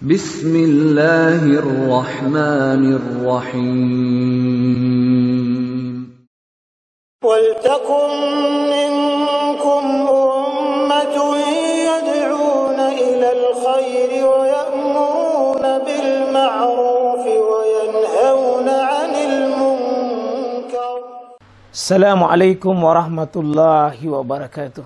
Bismillahirrahmanirrahim. Waltakum minkum ummatun yad'una ilal khairi wa ya'muruna bil ma'ruf wa yanhauna 'anil munkar. Assalamualaikum warahmatullahi wabarakatuh.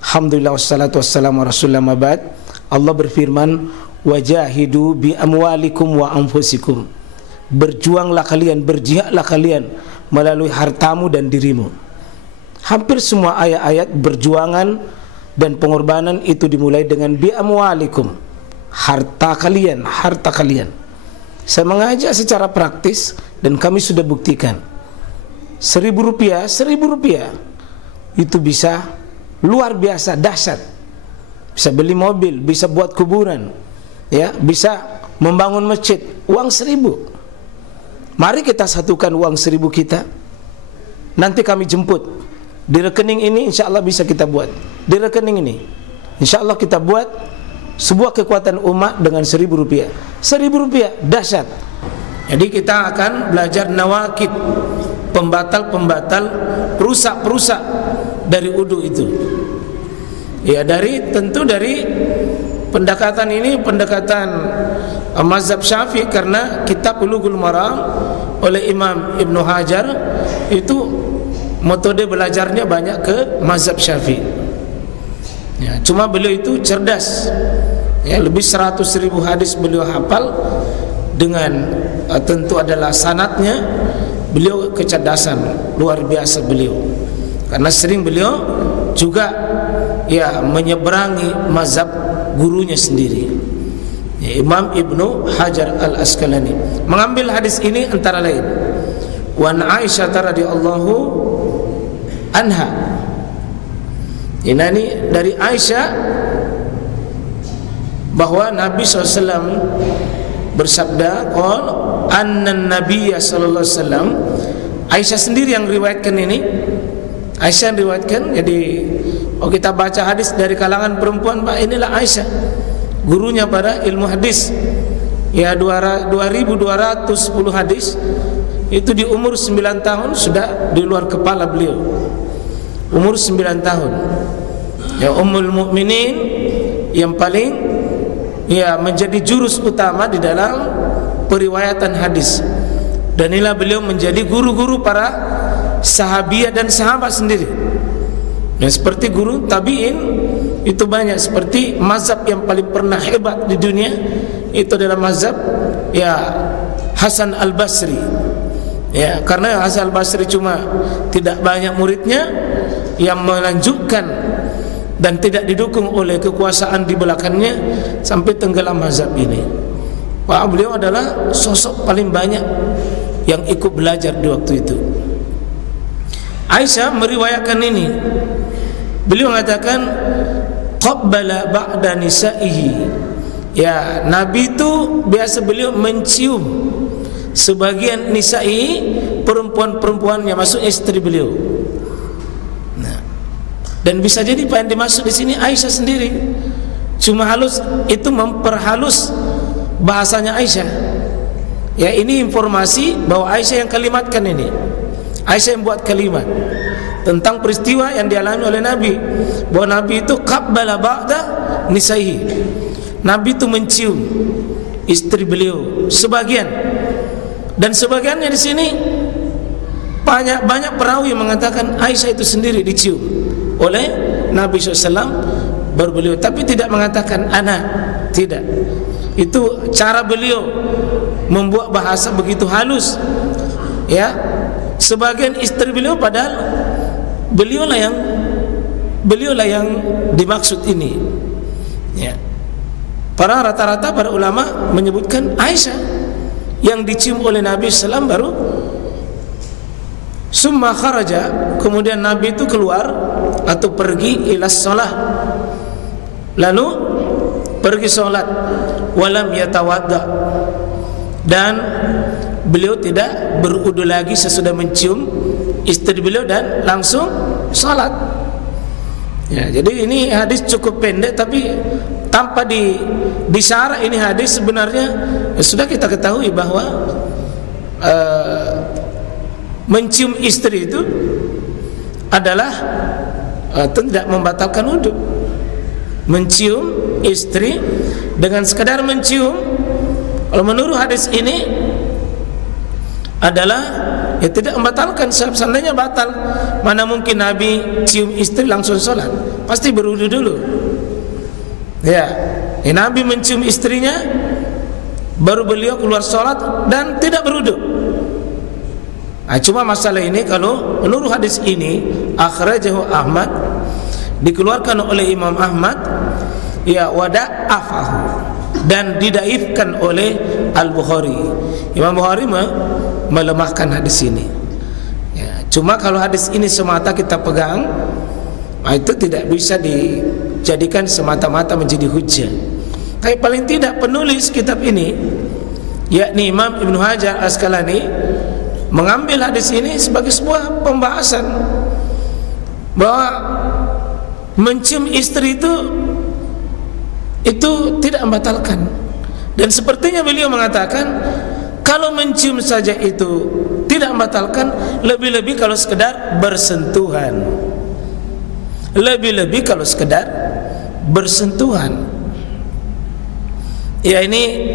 Alhamdulillah wassalatu wassalamu ala rasulillah mabad. Allah berfirman, wajahidu bi amwalikum wa anfusikum. Berjuanglah kalian, berjihadlah kalian melalui hartamu dan dirimu. Hampir semua ayat-ayat berjuangan dan pengorbanan itu dimulai dengan bi amwalikum, harta kalian, harta kalian. Saya mengajak secara praktis dan kami sudah buktikan. Rp1.000 itu bisa luar biasa dahsyat. Bisa beli mobil, bisa buat kuburan, ya, bisa membangun masjid. Uang 1.000. Mari kita satukan uang 1.000 kita. Nanti kami jemput di rekening ini, insya Allah bisa kita buat. Di rekening ini, insya Allah kita buat sebuah kekuatan umat dengan Rp1.000. Rp1.000 dahsyat. Jadi kita akan belajar nawakid, pembatal-pembatal, perusak-perusak dari wudu itu. Ya, tentu dari pendekatan ini, pendekatan mazhab Syafi'i, karena kitab Bulughul Maram oleh Imam Ibnu Hajar itu metode belajarnya banyak ke mazhab Syafi'i. Ya, cuma beliau itu cerdas. Ya, lebih 100.000 hadis beliau hafal dengan tentu adalah sanadnya. Beliau kecerdasan luar biasa beliau. Karena sering beliau juga ya menyeberangi mazhab gurunya sendiri, ya, Imam Ibnu Hajar Al-Asqalani. Mengambil hadis ini antara lain Wan Aisyah radhiyallahu anha. Ini dari Aisyah bahwa Nabi SAW bersabda, qol annan nabiyya sallallahu alaihi wasallam. Aisyah sendiri yang riwayatkan ini. Aisyah yang riwayatkan. Jadi kita baca hadis dari kalangan perempuan, Pak, inilah Aisyah, gurunya pada ilmu hadis. Ya, 2.210 hadis. Itu di umur 9 tahun sudah di luar kepala beliau. Umur 9 tahun. Ya, Ummul Mukminin yang paling ya menjadi jurus utama di dalam periwayatan hadis. Dan inilah beliau menjadi guru-guru para sahabiah dan sahabat sendiri. Dan seperti guru tabi'in itu banyak. Seperti mazhab yang paling pernah hebat di dunia itu adalah mazhab ya Hasan Al-Basri. Ya, karena Hasan Al-Basri cuma tidak banyak muridnya yang melanjutkan dan tidak didukung oleh kekuasaan di belakangnya sampai tenggelam mazhab ini. Pak, beliau adalah sosok paling banyak yang ikut belajar di waktu itu. Aisyah meriwayatkan ini. Beliau mengatakan qabbala ba'da nisa'ihi. Ya, Nabi itu biasa beliau mencium sebagian nisa'i, perempuan-perempuannya, maksud istri beliau. Nah, dan bisa jadi apa yang dimaksud di sini Aisyah sendiri. Cuma halus itu memperhalus bahasanya Aisyah. Ya, ini informasi bahwa Aisyah yang kalimatkan ini. Aisyah yang buat kalimat tentang peristiwa yang dialami oleh Nabi, bahwa Nabi itu qabbala ba'da nisaihi. Nabi itu mencium istri beliau sebagian, dan sebagiannya di sini banyak perawi yang mengatakan Aisyah itu sendiri dicium oleh Nabi SAW baru beliau, tapi tidak mengatakan anak, tidak. Itu cara beliau membuat bahasa begitu halus. Ya, sebagian istri beliau, padahal beliaulah yang dimaksud ini. Ya. Rata-rata para ulama menyebutkan Aisyah yang dicium oleh Nabi SAW baru. Summa kharaja, kemudian Nabi itu keluar atau pergi ila shalah, lalu pergi sholat. Walam yatawadda, dan beliau tidak berudu lagi sesudah mencium istri beliau dan langsung sholat. Ya, jadi ini hadis cukup pendek tapi tanpa disyarah ini hadis sebenarnya sudah kita ketahui bahwa mencium istri itu adalah tidak membatalkan wudu. Mencium istri dengan sekadar mencium, kalau menurut hadis ini adalah ya tidak membatalkan. Seandainya batal, mana mungkin Nabi cium istri langsung sholat, pasti berwudu dulu. Ya, Nabi mencium istrinya baru beliau keluar sholat dan tidak berwudu. Nah, cuma masalah ini kalau menurut hadis ini akhrajahu Ahmad, dikeluarkan oleh Imam Ahmad, ya wada'afahu, dan didaifkan oleh Al-Bukhari. Imam Bukhari melemahkan hadis ini. Ya, cuma kalau hadis ini semata kita pegang, itu tidak bisa dijadikan semata-mata menjadi hujjah. Tapi paling tidak penulis kitab ini, yakni Imam Ibnu Hajar Asqalani, mengambil hadis ini sebagai sebuah pembahasan bahwa mencium istri itu tidak membatalkan. Dan sepertinya beliau mengatakan kalau mencium saja itu tidak membatalkan, lebih-lebih kalau sekedar bersentuhan. Lebih-lebih kalau sekedar bersentuhan. Ya, ini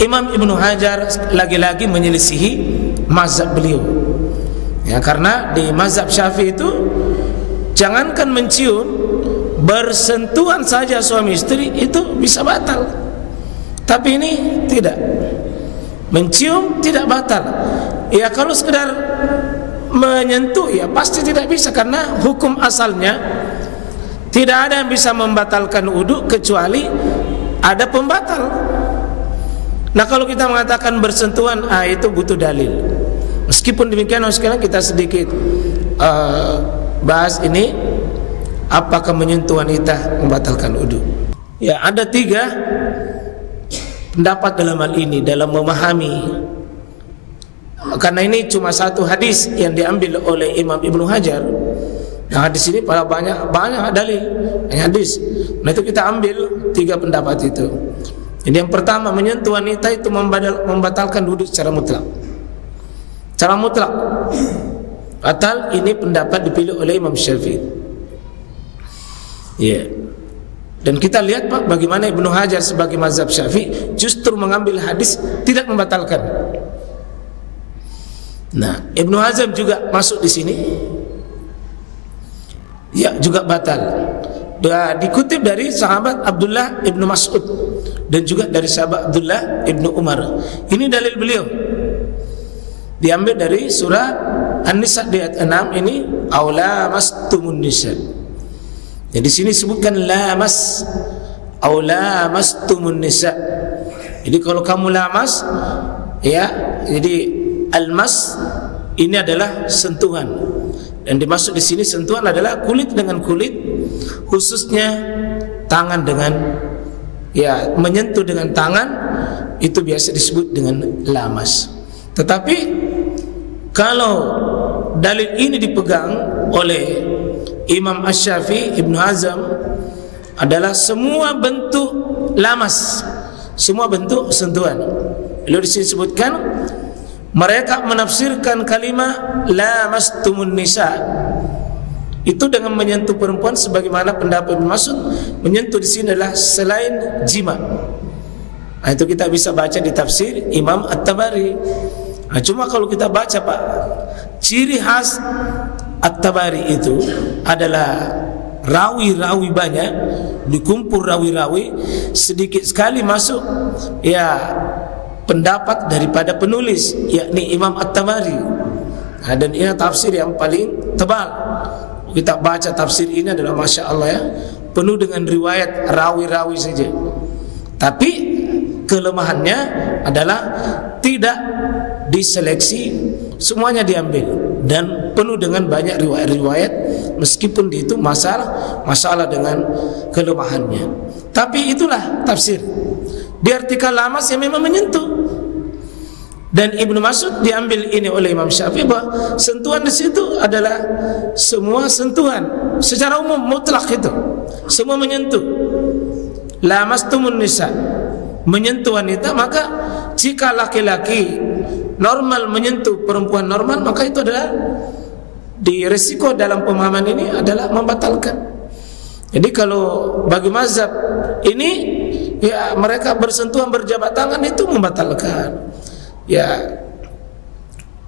Imam Ibnu Hajar lagi-lagi menyelisihi mazhab beliau. Ya, karena di mazhab Syafi'i itu jangankan mencium, bersentuhan saja suami istri itu bisa batal. Tapi ini tidak. Mencium tidak batal. Ya, kalau sekedar menyentuh ya pasti tidak bisa, karena hukum asalnya tidak ada yang bisa membatalkan wudu kecuali ada pembatal. Nah, kalau kita mengatakan bersentuhan, itu butuh dalil. Meskipun demikian, sekarang kita sedikit bahas ini, apakah menyentuh wanita membatalkan wudu. Ya, ada 3 pendapat dalam hal ini, dalam memahami. Karena ini cuma satu hadis yang diambil oleh Imam Ibnu Hajar. Nah, hadis ini banyak dalil, hadis. Nah, itu kita ambil 3 pendapat itu. Ini yang pertama, menyentuh wanita itu membatalkan wudu secara mutlak. Secara mutlak. Batal, ini pendapat dipilih oleh Imam Syafi'i. Ya. Dan kita lihat Pak, bagaimana Ibnu Hajar sebagai mazhab Syafi'i justru mengambil hadis tidak membatalkan. Nah, Ibnu Hazm juga masuk di sini. Ya, juga batal. Dikutip dari sahabat Abdullah ibnu Mas'ud dan juga dari sahabat Abdullah ibnu Umar. Ini dalil beliau. Diambil dari surah An-Nisa di ayat 6 ini, aula mastumun nisa. Jadi di sini sebutkan lamas, aula mastumun nisa. Jadi kalau kamu lamas, ya, jadi almas ini adalah sentuhan. Dan dimaksud di sini sentuhan adalah kulit dengan kulit, khususnya tangan dengan, ya, menyentuh dengan tangan, itu biasa disebut dengan lamas. Tetapi kalau dalil ini dipegang oleh Imam Asy-Syafi'i, Ibnu Hazm, adalah semua bentuk lamas, semua bentuk sentuhan. Lalu disebutkan mereka menafsirkan kalimat lamastumun nisa itu dengan menyentuh perempuan, sebagaimana pendapat Ibnu Mas'ud, menyentuh di sini adalah selain jima. Nah, itu kita bisa baca di tafsir Imam At-Tabari. Nah, cuma kalau kita baca Pak, ciri khas At-Tabari itu adalah rawi-rawi banyak, dikumpul rawi-rawi, sedikit sekali masuk ya pendapat daripada penulis, yakni Imam At-Tabari. Nah, dan ini tafsir yang paling tebal. Kita baca tafsir ini adalah Masya Allah, ya, penuh dengan riwayat rawi-rawi saja. Tapi kelemahannya adalah tidak diseleksi, semuanya diambil, dan penuh dengan banyak riwayat-riwayat, meskipun itu masalah dengan kelemahannya. Tapi itulah tafsir. Diartikan lamas yang memang menyentuh. Dan Ibnu Mas'ud diambil ini oleh Imam Syafi'i bahwa sentuhan di situ adalah semua sentuhan secara umum mutlak, itu semua menyentuh. lamastumun nisa, menyentuh wanita, maka jika laki-laki normal menyentuh perempuan normal, maka itu adalah di resiko dalam pemahaman ini adalah membatalkan. Jadi kalau bagi mazhab ini, ya mereka bersentuhan berjabat tangan itu membatalkan. Ya,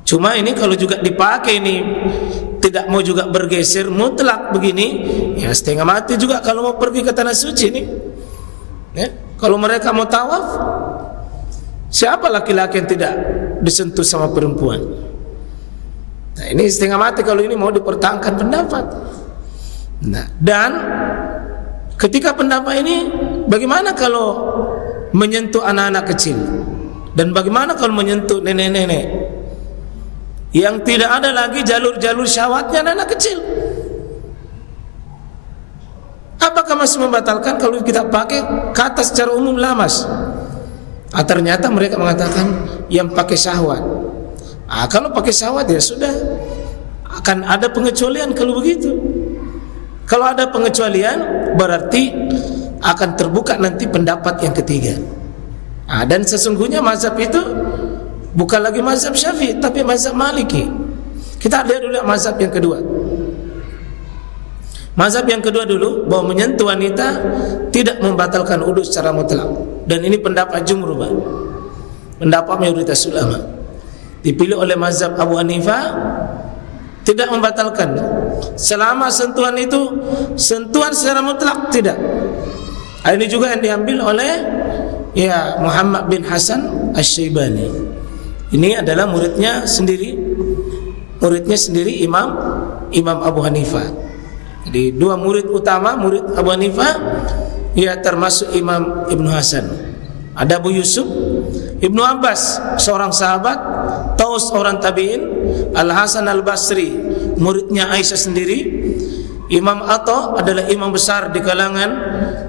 cuma ini kalau juga dipakai ini tidak mau juga bergeser mutlak begini, ya setengah mati juga kalau mau pergi ke tanah suci ini. Ya, kalau mereka mau tawaf, siapa laki-laki yang tidak disentuh sama perempuan? Nah, ini setengah mati kalau ini mau dipertahankan pendapat. Nah, dan ketika pendapat ini, bagaimana kalau menyentuh anak-anak kecil? Dan bagaimana kalau menyentuh nenek-nenek yang tidak ada lagi jalur-jalur syahwatnya anak-anak kecil? Apakah masih membatalkan kalau kita pakai kata secara umum lamas? Ternyata mereka mengatakan yang pakai syahwat. Kalau pakai syahwat ya sudah, akan ada pengecualian kalau begitu. Kalau ada pengecualian berarti akan terbuka nanti pendapat yang ketiga. Dan sesungguhnya mazhab itu bukan lagi mazhab Syafi'i tapi mazhab Maliki. Kita lihat dulu mazhab yang kedua. Mazhab yang kedua dulu, bahwa menyentuh wanita tidak membatalkan wudu secara mutlak. Dan ini pendapat jumhur, pendapat mayoritas ulama. Dipilih oleh mazhab Abu Hanifah, tidak membatalkan selama sentuhan itu sentuhan secara mutlak, tidak. Ini juga yang diambil oleh Muhammad bin Hasan Asy-Syaibani. Ini adalah muridnya sendiri Imam Abu Hanifah. Jadi dua murid utama, murid Abu Hanifah, termasuk Imam Ibnu Hasan. Ada Abu Yusuf Ibnu Abbas, seorang sahabat, Taus orang tabi'in, Al-Hasan Al-Basri, muridnya Aisyah sendiri. Imam Atha adalah imam besar di kalangan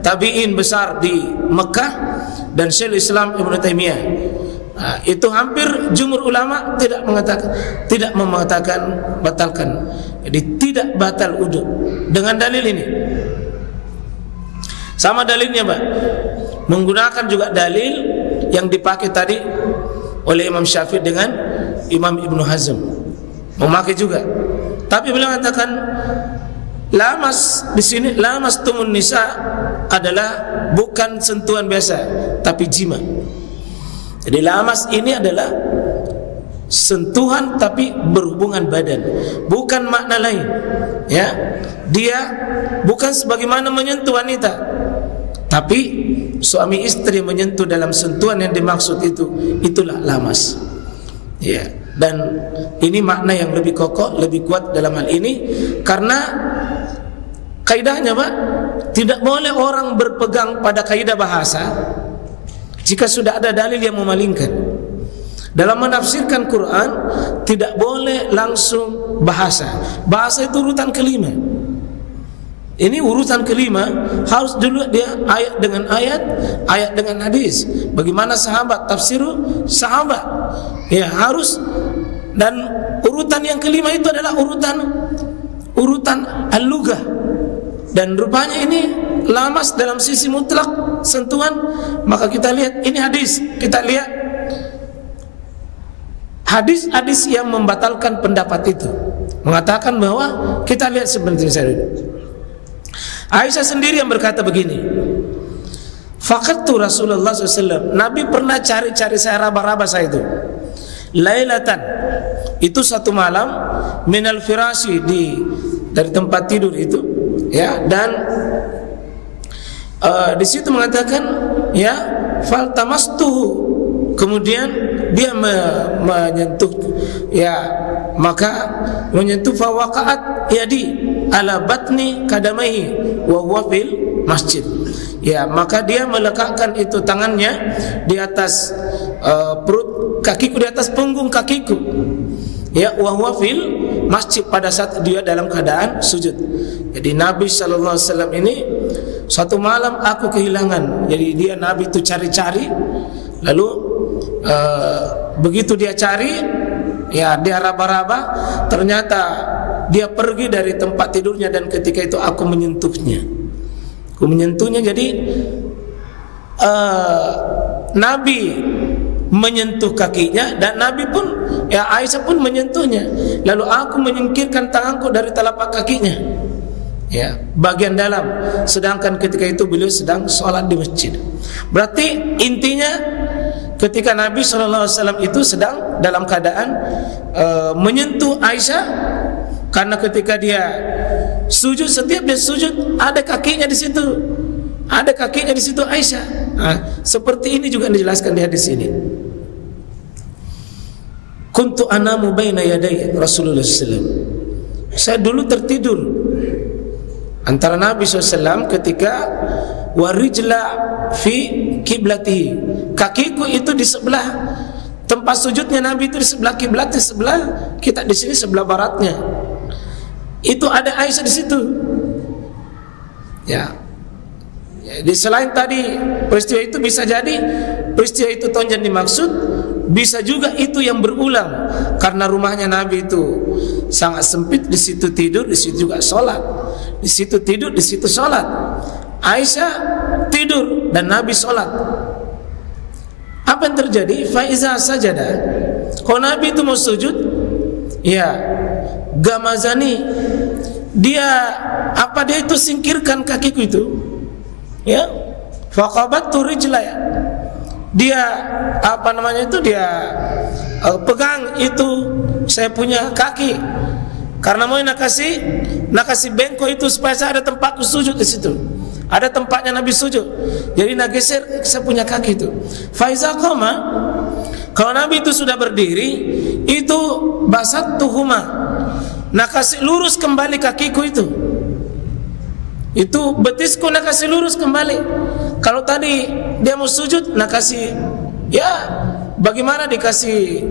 tabi'in besar di Mekah, dan Syekhul Islam Ibnu Taimiyah. Itu hampir jumhur ulama tidak mengatakan batalkan. Jadi tidak batal wudu dengan dalil ini. Sama dalilnya, Pak. Menggunakan juga dalil yang dipakai tadi oleh Imam Syafi'i dengan Imam Ibnu Hazm. Memakai juga. Tapi beliau mengatakan lamas di sini, lamas tumun nisa adalah bukan sentuhan biasa, tapi jima. Jadi lamas ini adalah sentuhan tapi berhubungan badan, bukan makna lain. Ya, dia bukan sebagaimana menyentuh wanita, tapi suami istri menyentuh dalam sentuhan yang dimaksud itulah lamas. Ya, dan ini makna yang lebih kokoh, lebih kuat dalam hal ini, karena kaidahnya, Pak, tidak boleh orang berpegang pada kaidah bahasa jika sudah ada dalil yang memalingkan. Dalam menafsirkan Quran tidak boleh langsung bahasa. Bahasa itu urutan kelima. Ini urutan kelima, harus dulu dia ayat dengan ayat, ayat dengan hadis. Bagaimana sahabat tafsiru sahabat? Ya, harus. Dan urutan yang kelima itu adalah urutan al-lughah. Dan rupanya ini lamas dalam sisi mutlak sentuhan. Maka kita lihat ini hadis, kita lihat hadis-hadis yang membatalkan pendapat itu, mengatakan bahwa kita lihat sebenarnya saya dulu. Aisyah sendiri yang berkata begini, faqattu Rasulullah SAW, Nabi pernah cari-cari saya, raba-raba saya itu, lailatan, itu satu malam, minal firasi, dari tempat tidur itu, ya, dan di situ mengatakan, ya, faltamastuhu, kemudian dia menyentuh, ya, maka menyentuh, fawaqa'at yadi ala batni kadamaihi wa huwa fil masjid. Ya, maka dia meletakkan itu tangannya di atas perut kakiku, di atas punggung kakiku. Ya, wa huwa fil masjid, pada saat dia dalam keadaan sujud. Jadi Nabi sallallahu alaihi wasallam ini suatu malam aku kehilangan. Jadi dia Nabi itu cari-cari, lalu begitu dia cari, ya, dia raba-raba, ternyata dia pergi dari tempat tidurnya, dan ketika itu aku menyentuhnya. Jadi Nabi menyentuh kakinya dan Nabi pun, ya Aisyah pun menyentuhnya. Lalu aku menyingkirkan tanganku dari telapak kakinya, ya, bagian dalam. Sedangkan ketika itu beliau sedang sholat di masjid. Berarti intinya ketika Nabi SAW itu sedang dalam keadaan menyentuh Aisyah, karena ketika dia sujud, setiap dia sujud ada kakinya di situ, ada kakinya di situ Aisyah. Nah, seperti ini juga dijelaskan di hadis ini. Kuntu anamu baina yaday Rasulullah SAW. Saya dulu tertidur antara Nabi SAW ketika warijla fi kiblatihi. Kakiku itu di sebelah tempat sujudnya Nabi, itu di sebelah kiblatnya, sebelah kita di sini sebelah baratnya. Itu ada Aisyah di situ. Ya. Di selain tadi peristiwa itu bisa jadi peristiwa itu tonjan dimaksud, bisa juga itu yang berulang karena rumahnya Nabi itu sangat sempit, di situ tidur, di situ juga sholat, di situ tidur, di situ sholat. Aisyah tidur dan Nabi sholat. Apa yang terjadi? Faiza sajada. Kalau Nabi itu mau sujud, ya gamazani, dia itu singkirkan kakiku itu, ya, faqabattu rijlaya, dia dia pegang itu saya punya kaki, karena mau nakasi bengkok itu supaya saya ada tempatku sujud di situ, ada tempatnya Nabi sujud. Jadi nageser saya punya kaki itu. Faiza qama, kalau Nabi itu sudah berdiri, itu basattuhuma, nakasi lurus kembali kakiku itu. Itu betisku nak kasih lurus kembali. Kalau tadi dia mau sujud, nak kasih, ya bagaimana dikasih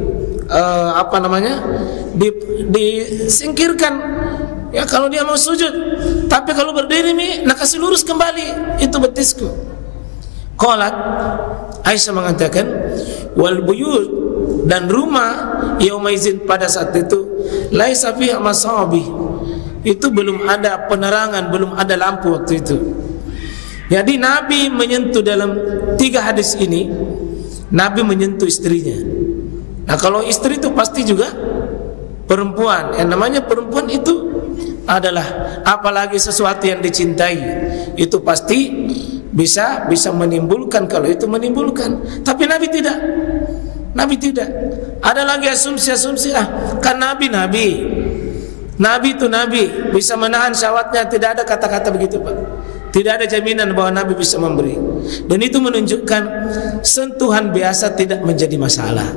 disingkirkan. Ya kalau dia mau sujud, tapi kalau berdiri nih nak kasih lurus kembali itu betisku. Qalat, Aisyah mengatakan, wal buyut, dan rumah yaumaizin pada saat itu laisa fiha masabih, itu belum ada penerangan, belum ada lampu waktu itu. Jadi Nabi menyentuh dalam 3 hadis ini, Nabi menyentuh istrinya. Nah kalau istri itu pasti juga perempuan. Yang namanya perempuan itu adalah, apalagi sesuatu yang dicintai, itu pasti bisa menimbulkan, kalau itu menimbulkan. Tapi Nabi tidak. Nabi tidak. Ada lagi asumsi-asumsi, kan Nabi itu Nabi bisa menahan syahwatnya, tidak ada kata-kata begitu, Pak. Tidak ada jaminan bahwa Nabi bisa memberi. Dan itu menunjukkan sentuhan biasa tidak menjadi masalah.